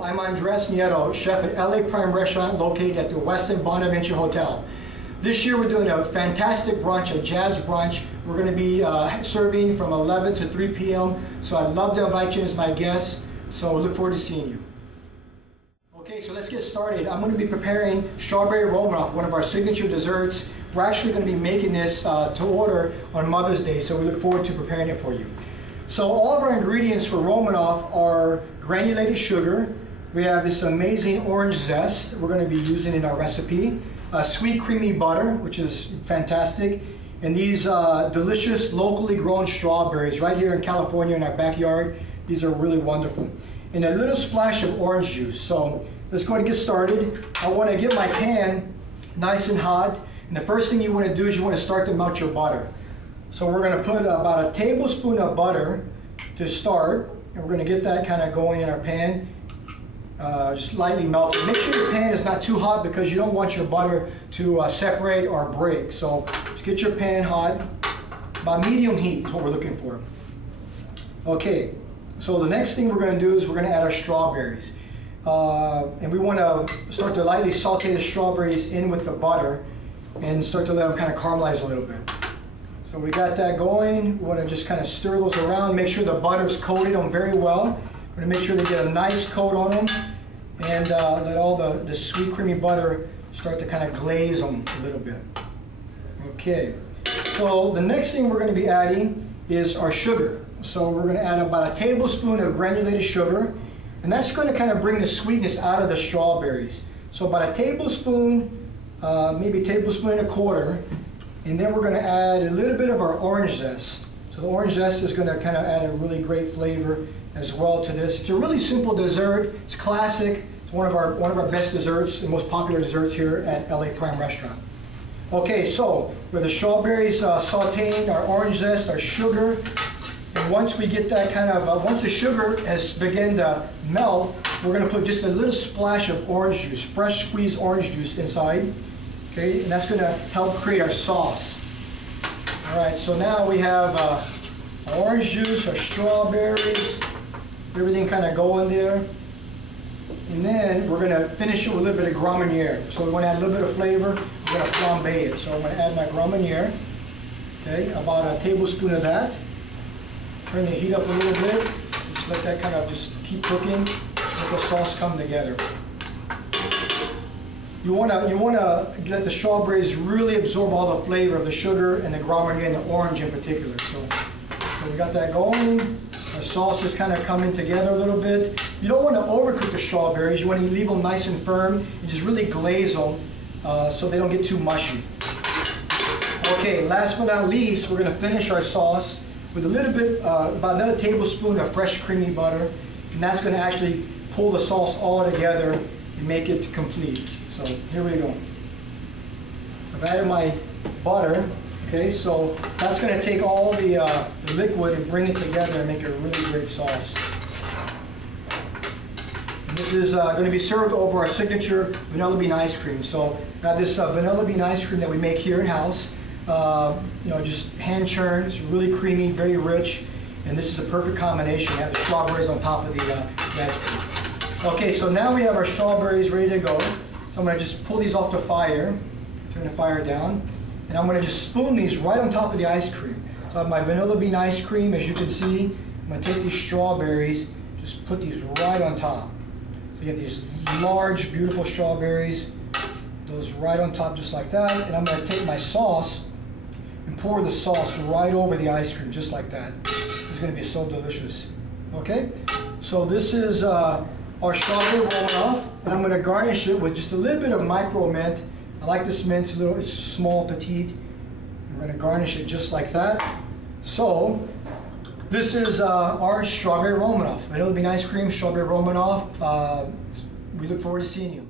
Hello, I'm Andres Nieto, chef at LA Prime Restaurant located at the Westin Bonaventure Hotel. This year we're doing a fantastic brunch, a jazz brunch. We're going to be serving from 11 to 3 p.m. So I'd love to invite you as my guest. So look forward to seeing you. Okay, so let's get started. I'm going to be preparing strawberry Romanoff, one of our signature desserts. We're actually going to be making this to order on Mother's Day, so we look forward to preparing it for you. So all of our ingredients for Romanoff are granulated sugar. We have this amazing orange zest we're going to be using in our recipe. Sweet creamy butter, which is fantastic. And these delicious locally grown strawberries right here in California in our backyard. These are really wonderful. And a little splash of orange juice. So let's go ahead and get started. I want to get my pan nice and hot. And the first thing you want to do is you want to start to melt your butter. So we're going to put about a tablespoon of butter to start. And we're going to get that kind of going in our pan. Just lightly melted. Make sure your pan is not too hot because you don't want your butter to separate or break. So just get your pan hot. About medium heat is what we're looking for. Okay, so the next thing we're going to do is we're going to add our strawberries. And we want to start to lightly saute the strawberries in with the butter and start to let them kind of caramelize a little bit. So we got that going. We want to just kind of stir those around. Make sure the butter's coated them very well. We're going to make sure they get a nice coat on them and let all the sweet creamy butter start to kind of glaze them a little bit. Okay, so the next thing we're going to be adding is our sugar. So we're going to add about a tablespoon of granulated sugar, and that's going to kind of bring the sweetness out of the strawberries. So about a tablespoon, maybe a tablespoon and a quarter, and then we're going to add a little bit of our orange zest. So the orange zest is going to kind of add a really great flavor as well to this. It's a really simple dessert. It's classic. It's one of our best desserts, the most popular desserts here at LA Prime Restaurant. Okay, so with the strawberries sauteing, our orange zest, our sugar, and once we get that kind of, once the sugar has begun to melt, we're going to put just a little splash of orange juice, fresh squeezed orange juice inside. Okay, and that's going to help create our sauce. All right, so now we have our orange juice, our strawberries, everything kind of going there. And then we're going to finish it with a little bit of Grand Marnier. So we want to add a little bit of flavor. We're going to flambe it. So I'm going to add my Grand Marnier. Okay, about a tablespoon of that. Turn the heat up a little bit. Just let that kind of just keep cooking. Let the sauce come together. You want to let the strawberries really absorb all the flavor of the sugar and the Grand Marnier and the orange in particular. So we got that going. The sauce is kind of coming together a little bit. You don't want to overcook the strawberries. You want to leave them nice and firm and just really glaze them so they don't get too mushy. Okay, last but not least, we're going to finish our sauce with a little bit, about another tablespoon of fresh creamy butter, and that's going to actually pull the sauce all together and make it complete. So here we go. I've added my butter. Okay, so that's going to take all the liquid and bring it together and make a really great sauce. And this is going to be served over our signature vanilla bean ice cream. So we have this vanilla bean ice cream that we make here in-house. Just hand churned. It's really creamy, very rich, and this is a perfect combination. You have the strawberries on top of the ice cream. Okay, so now we have our strawberries ready to go. So I'm going to just pull these off the fire, turn the fire down. And I'm going to just spoon these right on top of the ice cream. So I have my vanilla bean ice cream, as you can see. I'm going to take these strawberries, just put these right on top. So you have these large, beautiful strawberries, those right on top just like that. And I'm going to take my sauce and pour the sauce right over the ice cream, just like that. This is going to be so delicious. Okay? So this is our strawberry Romanoff, and I'm going to garnish it with just a little bit of micro mint. I like this mint, it's small, petite. We're going to garnish it just like that. So, this is our strawberry Romanoff. Vanilla bean ice cream, strawberry Romanoff. We look forward to seeing you.